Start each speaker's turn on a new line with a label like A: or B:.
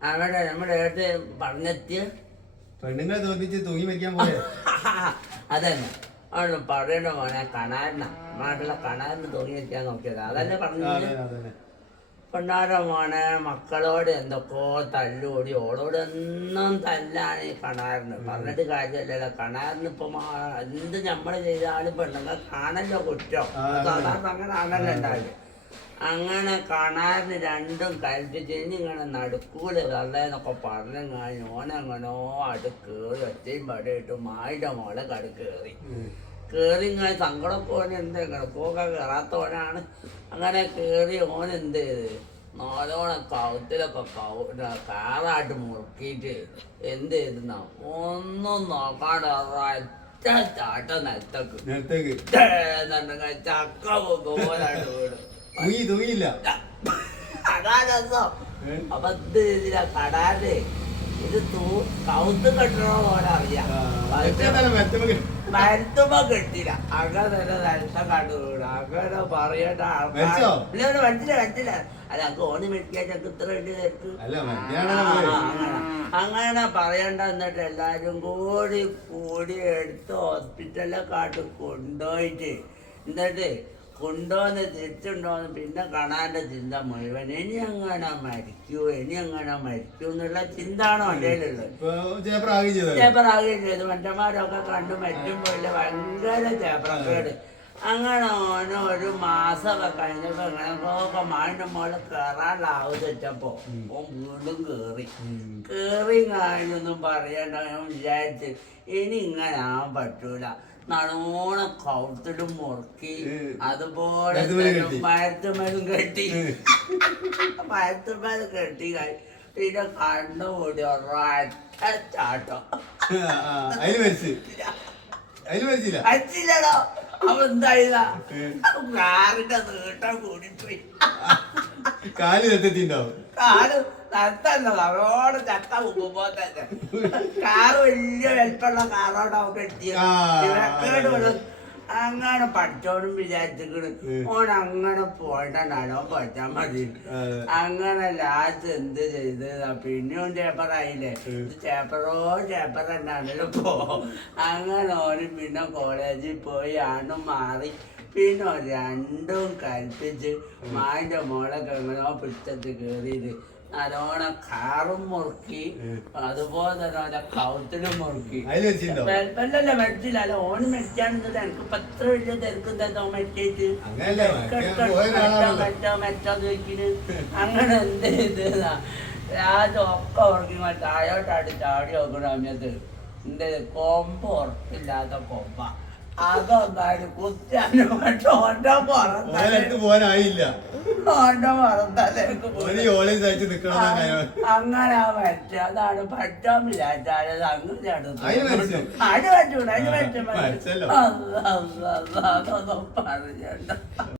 A: അവിടെ നമ്മുടെ അടുത്ത് പറഞ്ഞെത്തിയ
B: പെണ്ണുങ്ങളെ തോന്നിച്ച് തൂങ്ങി മരിക്കാൻ പോലെ
A: അതന്നെ. അവിടെ പറയണ്ട മോനെ കണാരന. നാട്ടിലെ കണാരന് തൂങ്ങിയെത്തിയാൻ നോക്കിയത്. അതല്ലേ
B: പറഞ്ഞു
A: പെണ്ണാടെ മോനെ മക്കളോട് എന്തൊക്കെയോ തല്ലുകൂടി ഓളോട് എന്നും തല്ലാണ് ഈ കണാറിന് പറഞ്ഞിട്ട് കാര്യമല്ലല്ലോ കണാറിന് ഇപ്പൊ എന്ത് നമ്മൾ ചെയ്താലും പെണ്ണുങ്ങൾ കാണല്ലോ കുറ്റം. സാധാരണ അങ്ങനെ ആണല്ലോ ഉണ്ടാവില്ല അങ്ങനെ കാണാറിന് രണ്ടും കൽപ്പിച്ച് ഇങ്ങനെ നടുക്കൂല തള്ളേന്നൊക്കെ പറഞ്ഞു കഴിഞ്ഞ് ഓനെങ്ങനോ അടുക്ക് ഒറ്റയും പടയിട്ട് മായിന്റെ മോളെ കടു കയറി കയറി ഇങ്ങനെ സങ്കടമൊക്കെ ഓൻ എന്ത് കിടക്കൊക്കെ കയറാത്തവനാണ് അങ്ങനെ കയറി ഓൻ എന്ത് ചെയ്ത്? നാലോണ കൗത്തിലൊക്കെ കൗ കാറായിട്ട് മുറുക്കിയിട്ട് എന്ത് ചെയ്തെന്ന? ഒന്നും നോക്കാണ്ട് ചാട്ടം നിലത്തേക്ക്. ചക്ക പോലായിട്ട് വീട്
B: തൂങ്ങി തൂങ്ങിയില്ല.
A: അതാ രസം. അപ്പൊ ഇത് ഇതിലാ? കടാതെ. ഇത് തൂ കൗത്ത് കെട്ടണോ പോലെ അറിയാം.
B: ആ, എത്രയാ മെത്തമ്മ കെട്ടി-
A: മരുത്തുമ്പോ കെട്ടില്ല. അങ്ങനെ പറയേണ്ട മനസ്സില മനസ്സില അല്ല അങ്ങ് ഞങ്ങൾക്ക് ഇത്ര. അങ്ങനെ. പറയണ്ട എന്നിട്ട് എല്ലാരും കൂടി കൂടി എടുത്ത് ഹോസ്പിറ്റലിലെ കാട്ട് കൊണ്ടുപോയിട്ട് എന്നിട്ട് കൊണ്ടുവന്ന് തിരിച്ചുണ്ടോന്ന് പിന്നെ കാണാന്റെ ചിന്ത മുഴുവൻ. ഇനി അങ്ങനെ മരിക്കൂ? ഇനി അങ്ങനെ മരിക്കൂ എന്നുള്ള ചിന്താണോ
B: അല്ലേലുള്ളത് ചേപ്പറാകുകയും
A: ചെയ്തു. മറ്റന്മാരൊക്കെ കണ്ടു മറ്റും പോയില്ല ഭയങ്കര ചേപ്പറക്കേട് അങ്ങനെ ഓന് ഒരു മാസമൊക്കെ കഴിഞ്ഞപ്പോ എങ്ങനെയൊക്കെ മാവിന്റെ മോൾ കയറാനാവും ഓൻ വീണ്ടും കേറി. കേറി കഴിഞ്ഞൊന്നും പറയണ്ട ഞാൻ വിചാരിച്ച് ഇനി ഇങ്ങനെ ആവാൻ പറ്റൂല. നടുവോണ കൗത്തിലും മുറുക്കി അതുപോലെ. മരത്തുമലും കെട്ടി. മരത്തുമലും കെട്ടി. കഴി പിന്നെ കണ്ണുകൂടി ഒരൊറ്റ ചാട്ടം.
B: അതിൽ മരിച്ചില്ല.
A: അവൻ എന്തായില്ല? കാറിന്റെ നീട്ടം കൂടിപ്പോയി.
B: കാൽ തെറ്റെത്തിണ്ടാവും
A: കാറ് നത്തല്ല അവരോട് ചക്ക മുമ്പോ തന്നെ കാറ് വലിയ വലിപ്പമുള്ള കാറോട് അവൻ കെട്ടിയത്
B: ആ.
A: ഇവക്കേട് വന്ന് അങ്ങനെ പഠിച്ചോടും
B: വിചാരിച്ചിട്ട്.
A: ഓൻ അങ്ങനെ പോയിട്ടാണോ പഠിച്ചാൽ മതി. അങ്ങനെ ലാസ്റ്റ് എന്ത് ചെയ്തതാ? പിന്നെയും ചേപ്പറായില്ലേ ഇത് ചേപ്പറോ ചേപ്പർ തന്നെയാണല്ലോ പോ. അങ്ങനെ ഓന് പിന്നെ കോളേജിൽ പോയി ആണ് മാറി. പിന്നെ രണ്ടും കൽപ്പിച്ച് മായിന്റെ മോളൊക്കെ എങ്ങനെ പിടിച്ചത് കയറിയത് നല്ലോണം കാറും മുറുക്കി അതുപോലെ തന്നെ അവന്റെ കൗത്തിലും മുറുക്കി. വെൽപ്പല്ലല്ല മെഡിച്ചില്ല അല്ല ഓൺ മെഡിച്ചാണെന്നത് എനിക്ക് പത്ര വലിയ
B: തിരക്കും തന്നോ ഒരാളാണല്ലോ.
A: മെറ്റോ മെറ്റോ ചോദിക്കുന്നു അങ്ങനെ എന്ത് ചെയ്തതാ രാജ ഒക്കെ ഉറങ്ങി താഴോട്ടാടി ചാടി നോക്കണ സമയത്ത് എന്റെ കൊമ്പ് ഉറപ്പില്ലാത്ത കൊമ്പ. അതൊന്നാണ് കുറ്റാനും ഓന്റെ പുറത്തലേക്ക്
B: ഓരടുത്ത് പോകാനായില്ല.
A: ഓന്റെ പുറത്തലേക്ക് അങ്ങനെ പറ്റ അതാണ് പറ്റാൻ
B: അതിന് മരിച്ചു.
A: അത് പറ്റൂല അതിന് പറ്റും. അതൊന്നും പറഞ്ഞോ